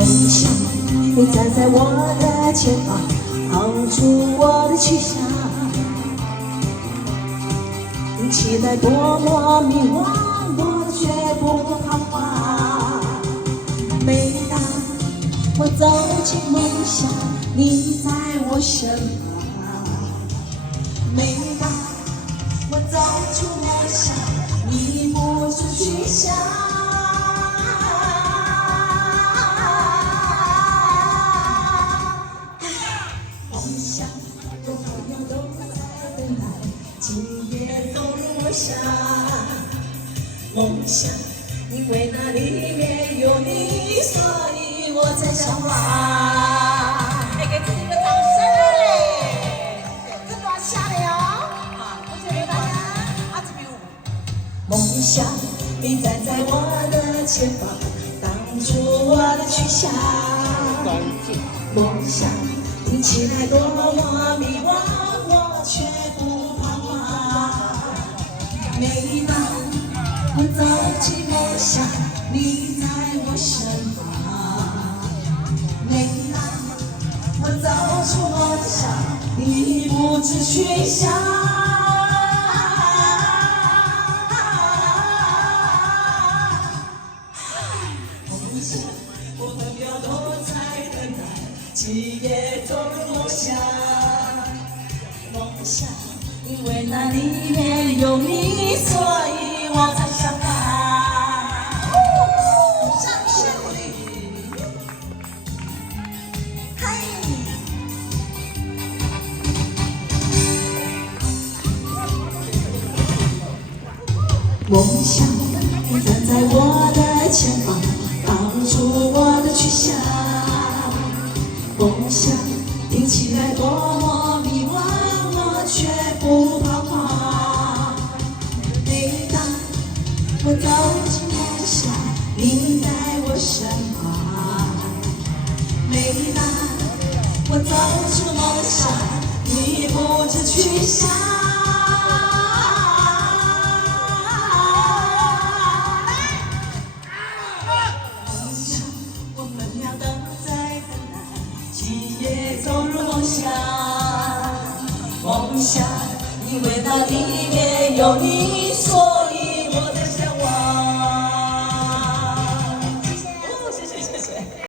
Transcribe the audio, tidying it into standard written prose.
梦想，你站在我的前方，帮助我的去向。期待多么迷惘，我却不彷徨。每当我走进梦想，你在我身旁。每当我走出梦想，你不知去向。梦想，我朋友都在等待，今夜走入梦想。梦想，因为那里面有你，所以我才向往。来给自己一个掌声嘞！这段下来哦，啊，我觉得大家啊这边梦想，你站在我的前方，挡住我的去向。梦想，听起来多么迷惘，我却不彷徨。每当我走进梦想，你在我身旁。每当我走出梦想，你不知去向。梦想，我朋友都在等待，今夜走入梦想。梦想，因为那里面有你，所以我才向往。掌声鼓励！嗨！梦想，你站在我的前方，帮助我的去向。梦想，听起来多么迷惘，我却不彷徨。每当我走进梦想，你在我身旁。每当我走出梦想，你不知去向。梦想，我们俩都在等待，今夜走入梦想。梦想，因为那里面有你，所